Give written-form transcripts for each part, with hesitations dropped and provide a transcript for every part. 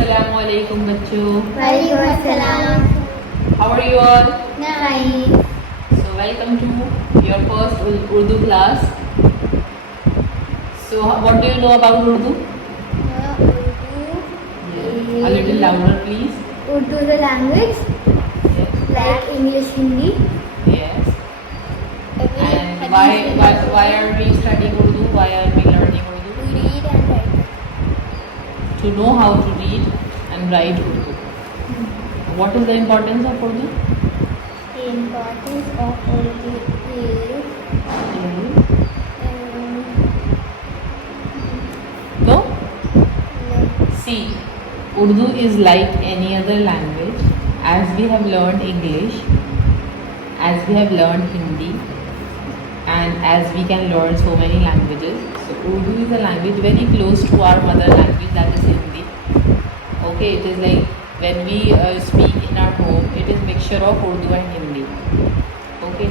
Assalamualaikum बच्चों. Waalaikumsalam. How are you all? Nice. So welcome to your first Urdu class. So what do you know about Urdu? Urdu. A little louder please. Urdu is a language Yes. like English, Hindi. Yes. And why are we studying Urdu? Why are we learning Urdu? We read and write. To know how to read and write Urdu. What is the importance of Urdu? The importance of Urdu is No? See, Urdu is like any other language. As we have learned English, as we have learned Hindi, and as we can learn so many languages. So Urdu is a language very close to our mother language, that is Hindi. Okay, it is like when we speak in our home, it is mixture of Urdu and Hindi. Okay,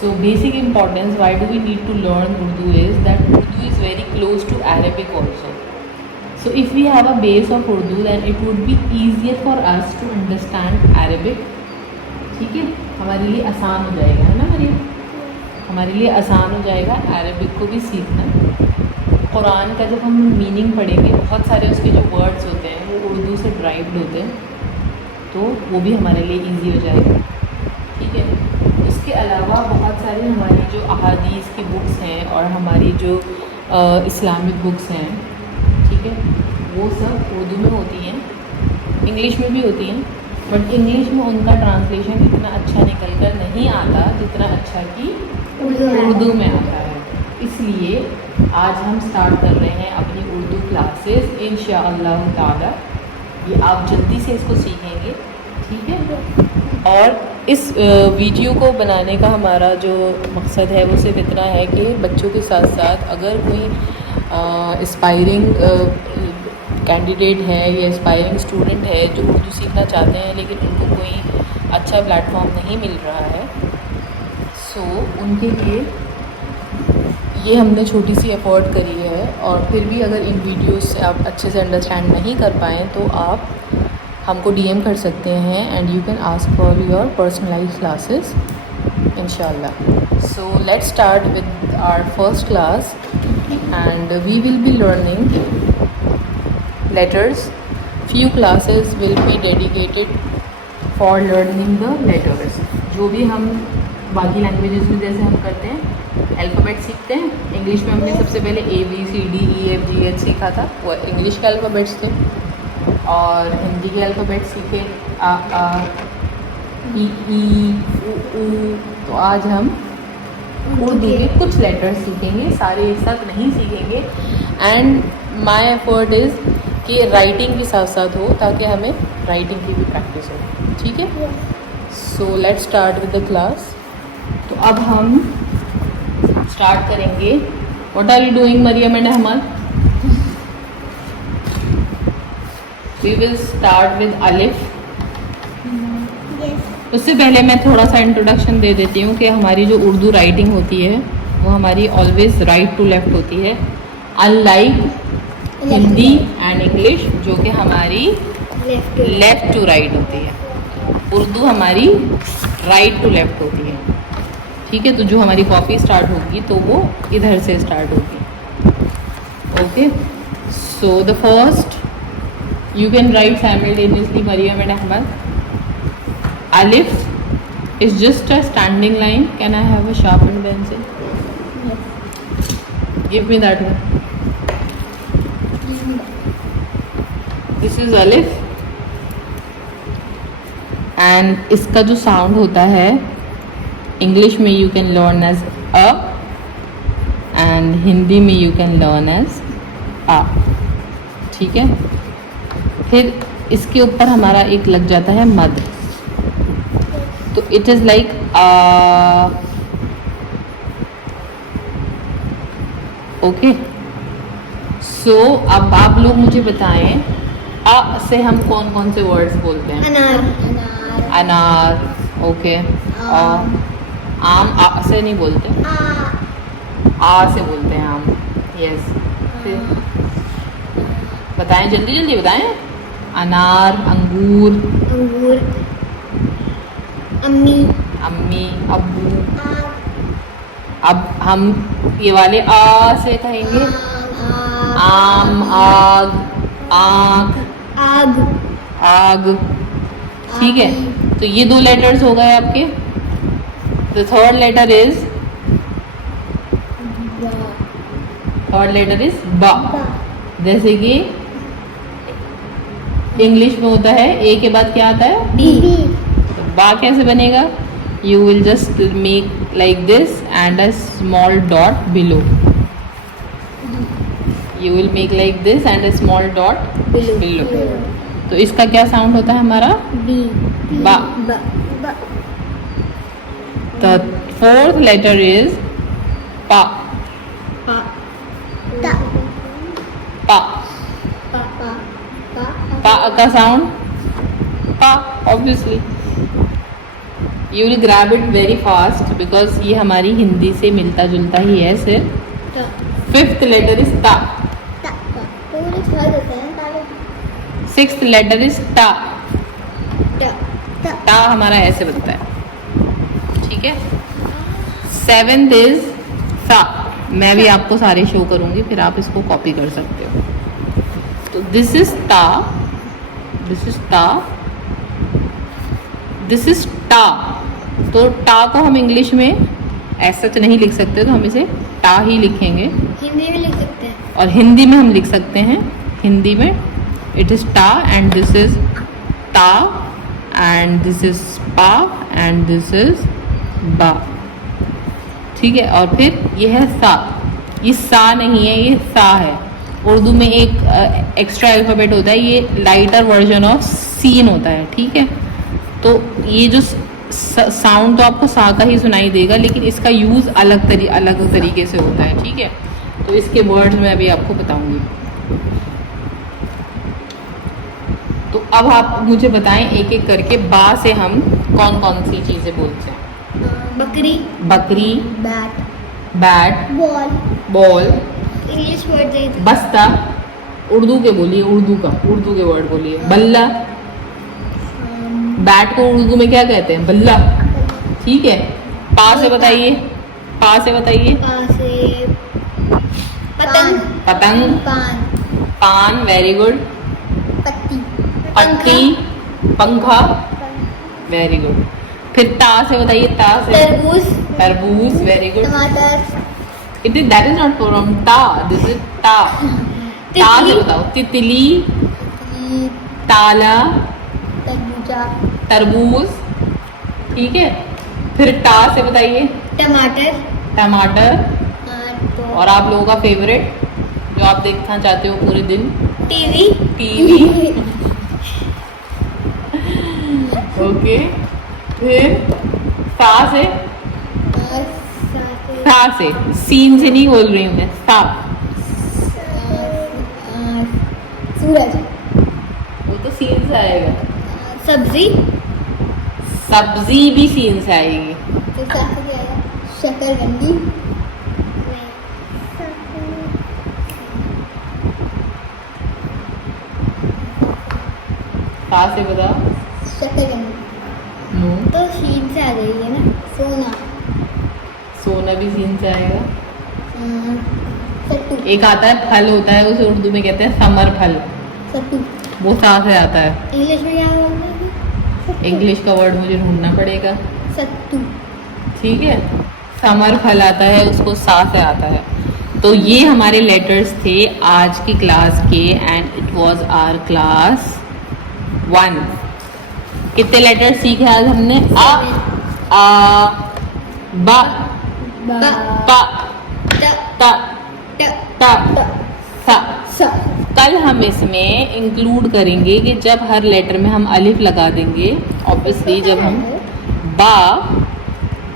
so basic importance, why do we need to learn Urdu is that Urdu is very close to Arabic also. So if we have a base of Urdu, then it would be easier for us to understand Arabic. ठीक है, हमारे लिए आसान हो जाएगा, है ना मरियम? हमारे लिए आसान हो जाएगा अरबिक को भी सीखना. कुरान का जब हम मीनिंग पढ़ेंगे, बहुत सारे उसके जो वर्ड्स होते हैं वो उर्दू से ड्राइव्ड होते हैं, तो वो भी हमारे लिए इजी हो जाएगा. ठीक है, इसके अलावा बहुत सारी हमारी जो अहादीस की बुक्स हैं और हमारी जो इस्लामिक बुक्स हैं, ठीक है, वो सब उर्दू में होती हैं, इंग्लिश में भी होती हैं, बट इंग्लिश में उनका ट्रांसलेशन इतना अच्छा निकल कर नहीं आता जितना अच्छा कि उर्दू में आता है. इसलिए आज हम स्टार्ट कर रहे हैं अपनी उर्दू क्लासेस इंशाअल्लाह ताला. ये आप जल्दी से इसको सीखेंगे, ठीक है. और इस वीडियो को बनाने का हमारा जो मकसद है वो सिर्फ इतना है कि बच्चों के साथ साथ अगर कोई एस्पायरिंग कैंडिडेट है या एस्पायरिंग स्टूडेंट है जो उर्दू सीखना चाहते हैं लेकिन उनको कोई अच्छा प्लेटफॉर्म नहीं मिल रहा है, सो उनके लिए ये हमने छोटी सी एफर्ट करी है. और फिर भी अगर इन वीडियोस से आप अच्छे से अंडरस्टैंड नहीं कर पाएँ तो आप हमको डीएम कर सकते हैं and you can ask for your personalised classes इंशाल्लाह. So let's start with our first class and we will be learning letters. Few classes will be dedicated for learning the letters. जो भी हम बाकी languages में जैसे हम करते हैं, अल्फ़ाबेट सीखते हैं. इंग्लिश में हमने सबसे पहले ABCDEFGH सीखा था, वो इंग्लिश के अल्फ़ाबेट्स थे. और हिंदी के अल्फ़ाबेट सीखे आ ई ऊ. तो आज हम उर्दू के कुछ लेटर्स सीखेंगे, सारे एक साथ नहीं सीखेंगे. एंड माई एफर्ट इज़ कि राइटिंग भी साथ साथ हो ताकि हमें राइटिंग की भी प्रैक्टिस हो. ठीक है, so let's start with the class. तो अब हम स्टार्ट करेंगे. What are you doing Mariam and Ahmad? We will start with alif. उससे पहले मैं थोड़ा सा इंट्रोडक्शन दे देती हूँ कि हमारी जो उर्दू राइटिंग होती है वो हमारी ऑलवेज राइट टू लेफ़्ट होती है, अनलाइक हिंदी एंड इंग्लिश जो कि हमारी लेफ़्ट टू राइट होती है. उर्दू हमारी राइट टू लेफ़्ट होती है. ठीक है, तो जो हमारी कॉपी स्टार्ट होगी तो वो इधर से स्टार्ट होगी. Okay, so the first you can write simultaneously Mariam and Ahmad. Alif is just a standing line. Can I have a sharpened pencil? Yes. Give me that one. This is Alif. And इसका जो sound होता है English में you can learn as a and Hindi में you can learn as a. ठीक है, फिर इसके ऊपर हमारा एक लग जाता है मद. तो इट इज़ लाइक ओके. सो अब आप लोग मुझे बताएं अ से हम कौन कौन से वर्ड्स बोलते हैं? अनार. अनार. ओके. आम आ से नहीं बोलते, आ से बोलते हैं आम. यस. फिर बताएं, जल्दी जल्दी बताएं. अनार, अंगूर, अंगूर, अम्मी, अम्मी, अब्बू। आग, अब हम ये वाले आ से कहेंगे। आम, आग, आँख, आग, आग। ठीक है, तो ये 2 लेटर्स हो गए आपके। द थर्ड लेटर इज बा। जैसे कि इंग्लिश में होता है ए के बाद क्या आता है? बी, तो बा कैसे बनेगा? You will just make like this and a small dot below. You will make like this and a small dot below. तो इसका क्या साउंड होता है हमारा? बी, बा। बा, बा, द फोर्थ लेटर इज पा। पा, ता, पा। पा, पा, पा, पा का साउंड पा, obviously. You will grab it very fast because ये हमारी हिंदी से मिलता जुलता ही है सिर्फ। ता, फिफ्थ लेटर इज ता। ता, ता। पूरे छह होते हैं ताले। सिक्स्थ लेटर इज ता। ता, ता, ता हमारा ऐसे बनता है, ठीक है। सेवेंथ इज सा। मैं भी आपको सारे शो करूंगी, फिर आप इसको कॉपी कर सकते हो। तो दिस इज ता, दिस इज ता, दिस इज टा। तो टा को हम इंग्लिश में ऐसा तो नहीं लिख सकते, तो हम इसे टा ही लिखेंगे। हिंदी में लिख सकते हैं। और हिंदी में हम लिख सकते हैं, हिंदी में इट इज टा एंड दिस इज ता एंड दिस इज पा एंड दिस इज बा, ठीक है। और फिर ये है सा। ये सा नहीं है, ये सा है। उर्दू में एक एक्स्ट्रा अल्फ़ाबेट होता है, ये लाइटर वर्जन ऑफ सीन होता है, ठीक है। तो ये जो साउंड तो आपको सा का ही सुनाई देगा, लेकिन इसका यूज़ अलग तरीके से होता है, ठीक है। तो इसके वर्ड्स मैं अभी आपको बताऊंगी। तो अब आप मुझे बताएं एक एक करके बा से हम कौन कौन सी चीज़ें बोलते हैं। बकरी, बकरी, bat, bat, ball, ball, English word है तो। बस्ता। उर्दू के बोलिए, उर्दू के वर्ड बोलिए। बल्ला। बैट को उर्दू में क्या कहते हैं? बल्ला, ठीक है। पा से बताइए, पा से बताइए। पा से पतंग, पतंग, पान, पान, वेरी गुड। पत्ती, पत्ती, पंखा, वेरी गुड। फिर ता से बताइए, ता से। तरबूज, तरबूज, वेरी गुड। टमाटर, it is that is not from ता, दिस इज ता। ता से बताओ। तितली, ताला, तरबूजा, तरबूज, ठीक है। फिर टा से बताइए। टमाटर, टमाटर। तो और आप लोगों का फेवरेट जो आप देखना चाहते हो पूरे दिन? TV, TV, okay. फिर सा से, सा से, सीन से नहीं बोल रही हूँ मैं, सा। सूरज, वो तो सीन से आएगा। सब्जी, सब्जी भी सीन से आएगी। तो सा से क्या आएगा? शकरकंदी, सा से बताओ। शकरकंदी नो, तो शीन से आ जाएगी ना। सोना, सोना भी सीन से आएगा। सत्तू, एक आता है फल होता है, उसे उर्दू में कहते हैं समर फल, सत्तू, वो सा से आता है। इंग्लिश में क्या बोलते हैं? इंग्लिश का वर्ड मुझे ढूंढना पड़ेगा, सत्तू, ठीक है। समर फल आता है, उसको सा से आता है। तो ये हमारे लेटर्स थे आज की क्लास के, and it was our class 1। कितने लेटर्स सीखे आज हमने? आ, बा, बा, पा, ट, ता, ट, ता, ट, सा। सा, कल हम इसमें इंक्लूड करेंगे कि जब हर लेटर में हम अलिफ लगा देंगे, ऑब्वियसली जब हम बा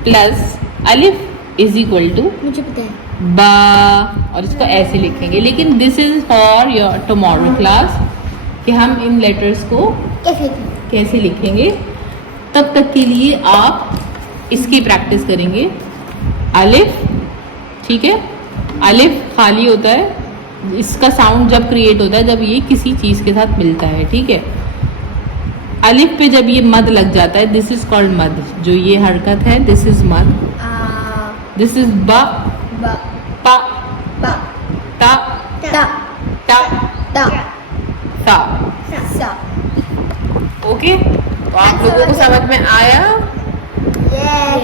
प्लस अलिफ इज इक्वल टू मुझे पता है। बा, और इसको ऐसे लिखेंगे। लेकिन this is for your tomorrow class कि हम इन लेटर्स को कैसे लिखेंगे। तब तक के लिए आप इसकी प्रैक्टिस करेंगे। अलिफ, ठीक है, अलिफ खाली होता है, इसका साउंड जब क्रिएट होता है जब ये किसी चीज के साथ मिलता है, ठीक है। अलिफ पे जब ये मद लग जाता है, दिस इज कॉल्ड मद। जो ये हरकत है, दिस इज मद। दिस इज ब, ब, प, प, ता, ता, ता, ता, ता। सा। ओके, तो आप लोगों को समझ में आया? Yes.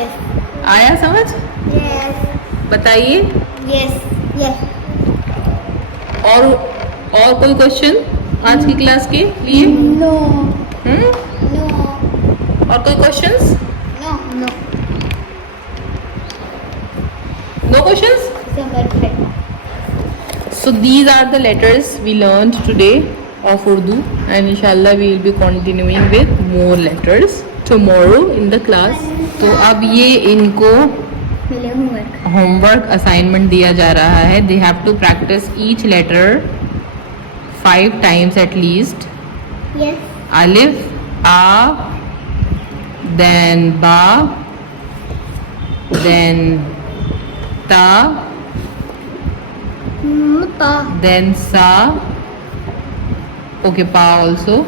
आया समझ? Yes. बताइए। Yes. Yes. और कोई क्वेश्चन आज की क्लास के लिए? No. हम्म? No. और कोई questions? No. No. No questions? So perfect. So these are the letters we learned today of Urdu, and inshallah we will be continuing with more letters tomorrow in the class. तो अब ये इनको मिले homework. Homework assignment दिया जा रहा है. They have to practice each letter 5 times at least. Yes. Alif, A, then Ba, then Ta, Pa. then Sa. Okay, Pa also.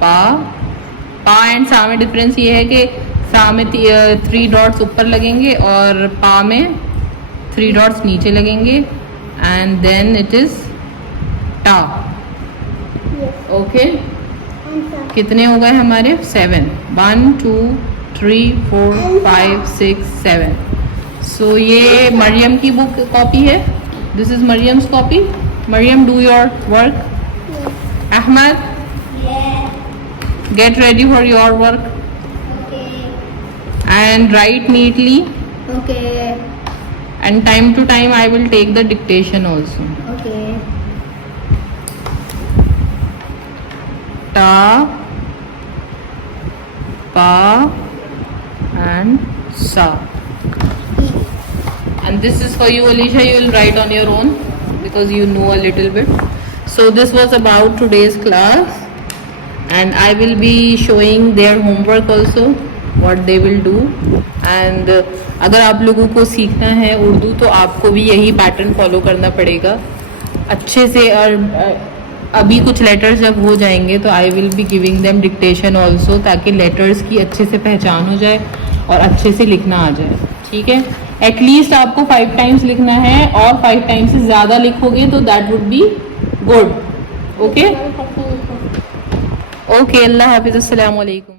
Pa and सा में डिफरेंस ये है कि सा में 3 डॉट्स ऊपर लगेंगे और पा में 3 डॉट्स नीचे लगेंगे, एंड देन इट इज टा. Yes. Okay, Answer. कितने हो गए हमारे? 7. 1 2 3 4 5 6 7. सो ये मरियम की बुक कॉपी है. This is Mariam's copy. Mariam, do your work. Yes. Ahmad, Yes. get ready for your work Okay. and write neatly, Okay. and time to time I will take the dictation also. Okay. Ta, Pa and Sa. And this is for you, Alicia. You will write on your own because you know a little bit. So this was about today's class, and I will be showing their homework also, what they will do. And अगर आप लोगों को सीखना है उर्दू तो आपको भी यही पैटर्न फॉलो करना पड़ेगा अच्छे से. और अभी कुछ लेटर्स जब हो जाएंगे तो I will be giving them dictation also, ताकि लेटर्स की अच्छे से पहचान हो जाए और अच्छे से लिखना आ जाए. ठीक है, एटलीस्ट आपको 5 times लिखना है, और 5 times से ज़्यादा लिखोगे तो that would be good. Okay, okay, अल्लाह हाफिज़, अस्सलाम वालेकुम.